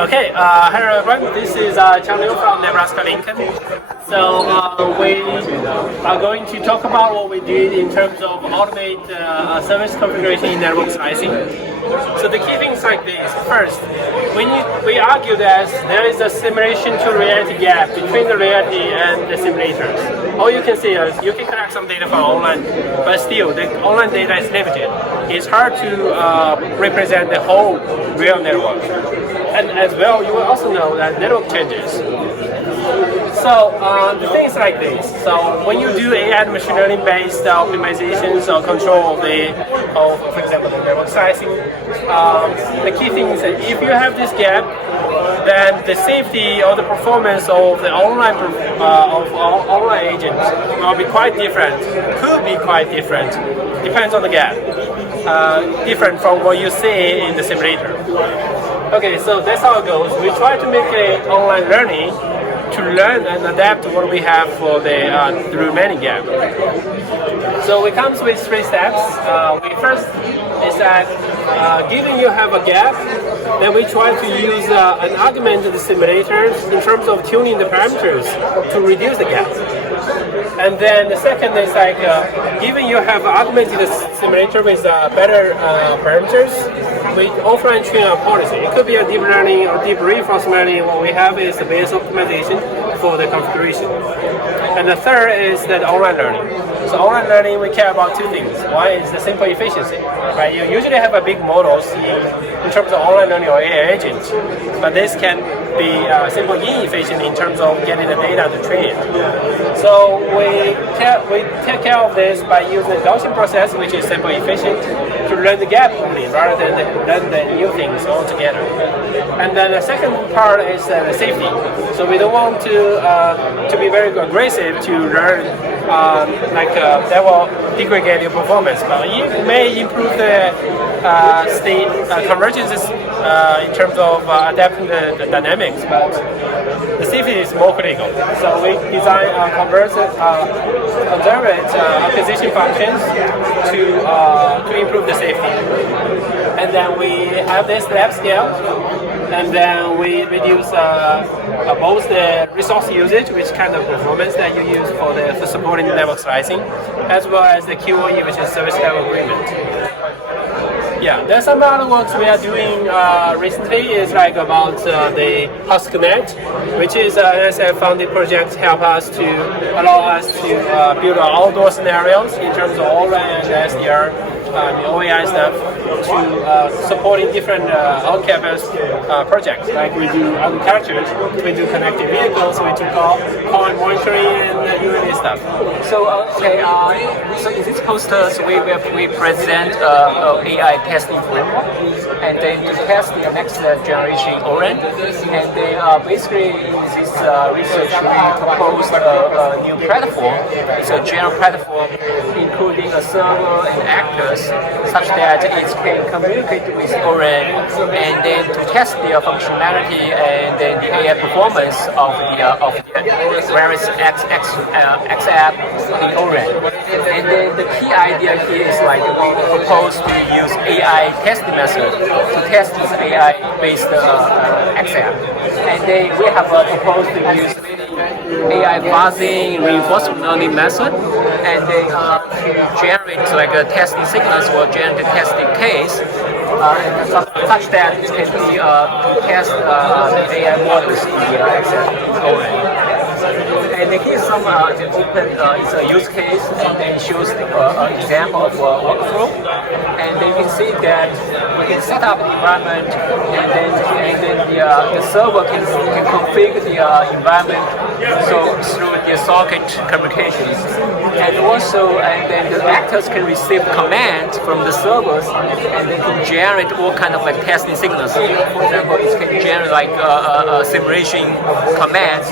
Okay, hello everyone, this is Chang Liu from Nebraska Lincoln. So we are going to talk about what we did in terms of automate service configuration in network slicing. So the key things like this. First, we argue that there is a simulation to reality gap between the reality and the simulators. All you can see is you can collect some data from online, but still the online data is limited. It's hard to represent the whole real network. And as well, you will also know that network changes. So the things like this. So when you do AI and machine learning based optimizations or control of for example, the network slicing, the key thing is that if you have this gap, then the safety or the performance of the online agents will be quite different. Could be quite different. Depends on the gap. Different from what you see in the simulator. Okay, so that's how it goes. We try to make an online learning to learn and adapt to what we have for the remaining gap. So it comes with 3 steps. First is that given you have a gap, then we try to use an augmented simulators in terms of tuning the parameters to reduce the gap. And then the second is like, given you have augmented simulator with better parameters, we offline train a policy. It could be a deep learning or deep reinforcement learning. What we have is the base optimization for the configuration. And the third is that online learning. So online learning, we care about 2 things. One is the simple efficiency. Right? You usually have a big models in terms of online learning or AI agent, but this can be simple inefficient in terms of getting the data to train. So we take care of this by using the Gaussian process, which is simple efficient, to learn the gap only rather than learn the new things altogether. And then the second part is the safety. So we don't want to be very aggressive to learn that will degrade your performance, but it may improve the state convergences in terms of adapting the dynamics, but the safety is more critical. So we design conservate acquisition functions to improve the safety. And then we have this lab scale, and then we reduce both the resource usage, which kind of performance that you use for supporting the network slicing, as well as the QoE, which is service level agreement. Yeah, there's some other works we are doing recently is like about the House Connect, which is an NSF-funded project help us to allow us to build outdoor scenarios in terms of ORAN and SDR, OAI stuff, to supporting different on-campus projects. Like we do agriculture, we do connected vehicles, we do call and monitoring and UAV stuff. So so in this poster, we present AI testing framework, and then to test the next generation ORAN. And then basically in this research, we proposed a new platform. It's a general platform including a server and actors, such that it can communicate with ORAN, and then to test the functionality and then the AI performance of the various X app in ORAN. And then the key idea here is like we propose to use AI testing method to test this AI-based X app. And then we have proposed to use AI fuzzing reinforcement learning method, and then to generate like a testing signals or generate a testing case, such that it can be test the AI models in the XL. And here's some open it's a use case, and then shows an example of a workflow. And then you can see that we can set up the environment, and then the server can configure the environment so through the socket communications, and also then the actors can receive commands from the servers, and they can generate all kind of like testing signals. For example, it can generate like simulation commands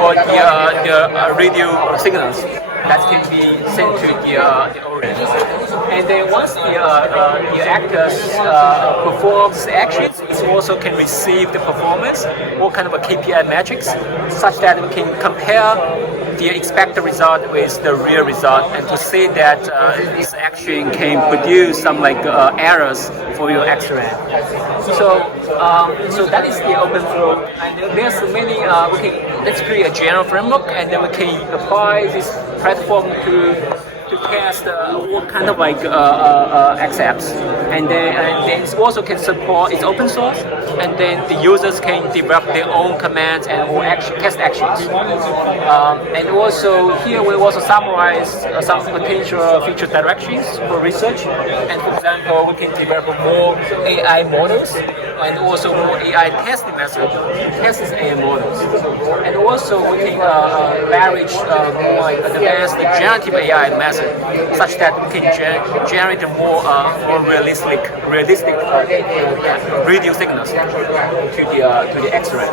or the radio signals that can be sent to the ORAN. And then once the actors performs actions, it also can receive the performance, all kind of KPI metrics, such that we can compare the expected result with the real result, and to see that this action can produce some errors for your X-ray. So that is the open flow, and there's many. Let's create a general framework, and then we can apply this platform to test what kind of accepts, and then it also can support. It's open source, and then the users can develop their own commands and or test actions. And also here we also summarize some potential future directions for research. And for example, we can develop more AI models and also more AI testing methods to test these AI models. And also we can leverage more advanced generative AI method, such that we can generate more realistic radio signals to the X-ray.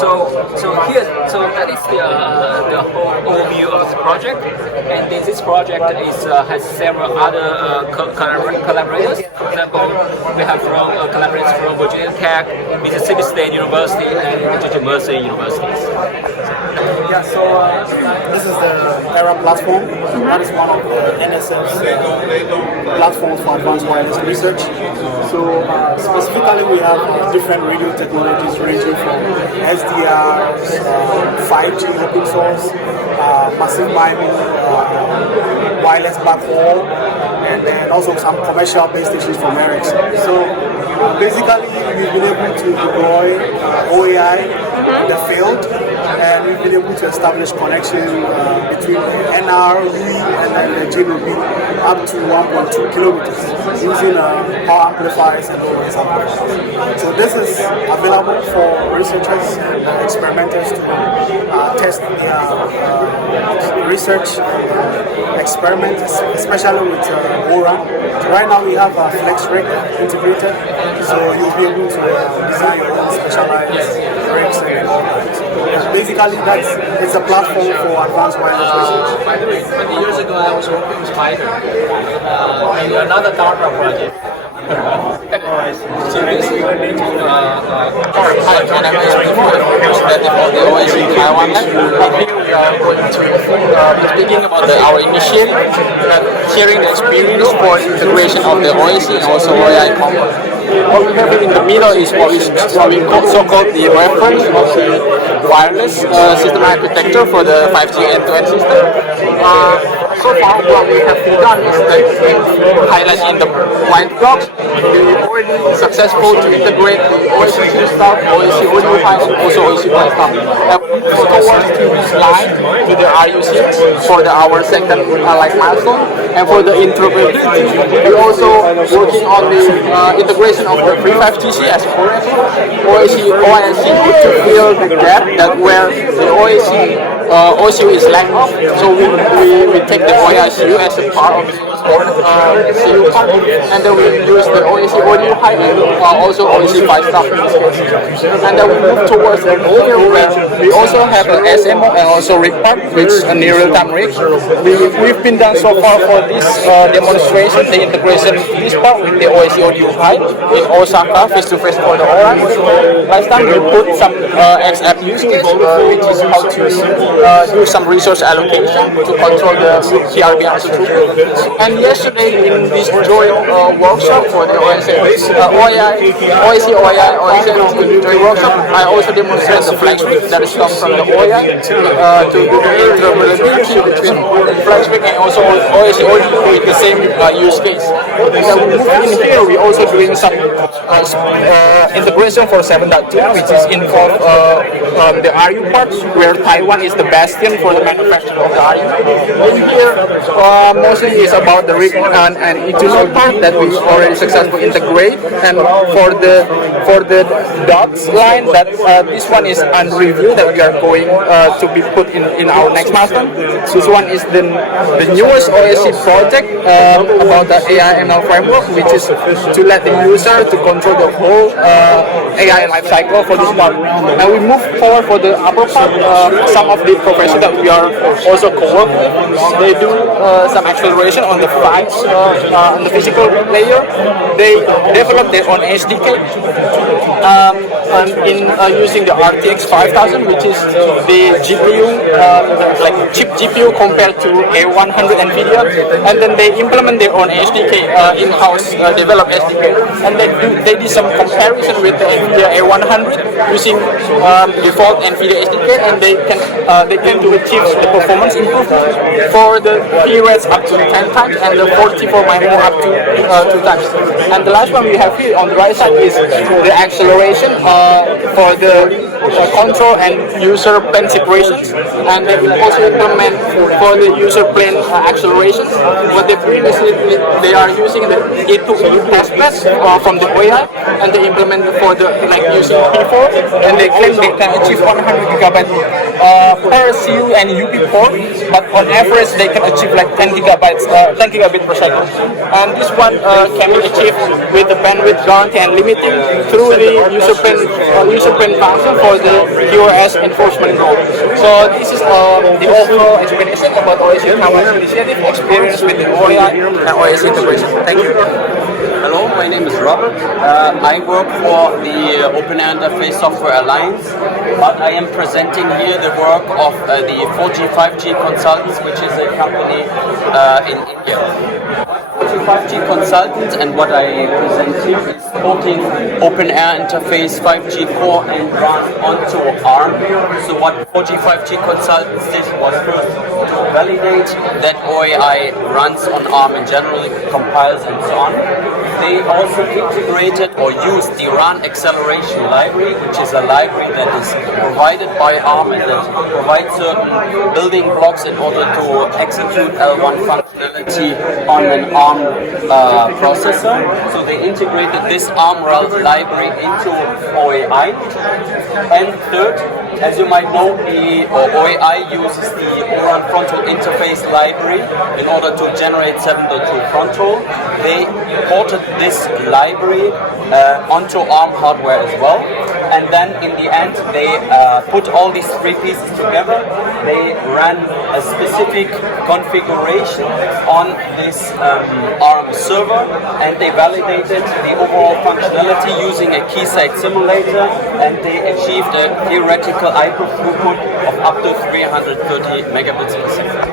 So that is the whole overview of the project. And then this project has several other collaborators. For example, we have collaborators from Virginia Tech, Mississippi State University, and Georgia Mercy universities. Yeah, so this is the ERA platform. That is one of the NSF's platforms for advanced wireless research. So specifically, we have different radio technologies ranging from SDR, 5G open source, massive MIMO, wireless backhaul, and then also some commercial base stations from Ericsson. So basically, we've been able to deploy OAI in the field, and we've been able to establish connection between NR, UE, and then the GNOB up to 1.2 kilometers using power amplifiers and OS amplifiers. So this is available for researchers and experimenters to test research experiments, especially with ORA. So right now we have a flex rig integrated, so you'll be able to design your own specialized rigs and all that. So basically, it's a platform for advanced wireless research. By the way, 20 years ago I was working with Spider in another DARPA project. So basically, hi, my name is Remo. I'm representative of the OSC Taiwan. Here we are going to be speaking about our initiative and sharing the experience for integration of the OSC and also OAI combo. What we have in the middle is what we so-called the reference of the wireless system architecture for the 5G end-to-end system. So far, what we have done is that we highlight in the white box, we already successful to integrate the OSC stuff, OSC audio file, and also OSC file stuff. And we go towards to this line to the RUC for our second milestone. And for the interoperability, we also working on the integration of the Free5GC as OSC OISC to fill the gap that where the OSU is lacking. So we take the OISU as a part of the CU part, and then we use the OSC audio high and also OSC 5 stuff in this case. And then we move towards the audio where we also have an SMO and also rig part, which is a near real-time rig. We've been done so far for this demonstration, the integration this part with the OSC audio high in Osaka, face-to-face for the ORAN. Last time we put some XF use case, which is how to do some resource allocation to control the CRB throughput. And yesterday in this joint workshop for the OSC OAI joint workshop, I also demonstrated the flex rig that is come from the OAI to do the interoperability between flex rig and also OSC with the same use case. And we move in here, we also doing some integration for 7.2, which is involve the RU parts, where Taiwan is the bastion for the manufacture of the RU. In here, mostly is about the rig and internal part that we already successfully integrate. And for the dots line, that this one is on review that we are going to be put in our next milestone. This one is the newest OSC project about the AI ML framework, which is to let the user to control the whole AI lifecycle for this part. And we move forward for the upper part. Some of the professionals that we are also co-working with, they do some acceleration on the files on the physical layer. They develop their own SDK. using the RTX 5000, which is the GPU, like chip GPU compared to A100 NVIDIA, and then they implement their own SDK in-house developed SDK, and they did some comparison with the NVIDIA A100 using default NVIDIA SDK, and they can to achieve the performance improvement for the P rates up to 10 times and the 44 MIMO up to 2 times. And the last one we have here on the right side is the acceleration for the control and user plane separations, and they will also implement for the user plane acceleration. What they previously they are using the E2E testbed from the OAI, and they implement for the using P4, and they claim they can achieve 100 gigabyte per CU and UP port, but on average they can achieve like 10 gigabit per second. And this one can be achieved with the bandwidth guarantee and limiting through the user plane function for the QoS enforcement goal. So this is the overall explanation about OSC Taiwan initiative, experience with the OAI and OSC integration. Thank you. Hello, my name is Robert. I work for the OpenAirInterface Software Alliance, but I am presenting here the work of the 4G 5G Consultants, which is a company in India. 4G 5G Consultant, and what I present here is porting OpenAirInterface 5G core and run onto ARM. So what 4G 5G Consultants did was first to validate that OAI runs on ARM in general, it compiles and so on. They also integrated or used the RAN acceleration library, which is a library that is provided by ARM and that provides certain building blocks in order to execute L1 functionality on an ARM processor. So they integrated this ARM library into OAI. And third, as you might know, the OAI uses the ORAN frontal interface library in order to generate 7.2 frontal. They ported this library onto ARM hardware as well. And then in the end, they put all these three pieces together. They ran a specific configuration on this ARM server, and they validated the overall functionality using a key-site simulator, and they achieved a theoretical IPO throughput of up to 330 megabits per second.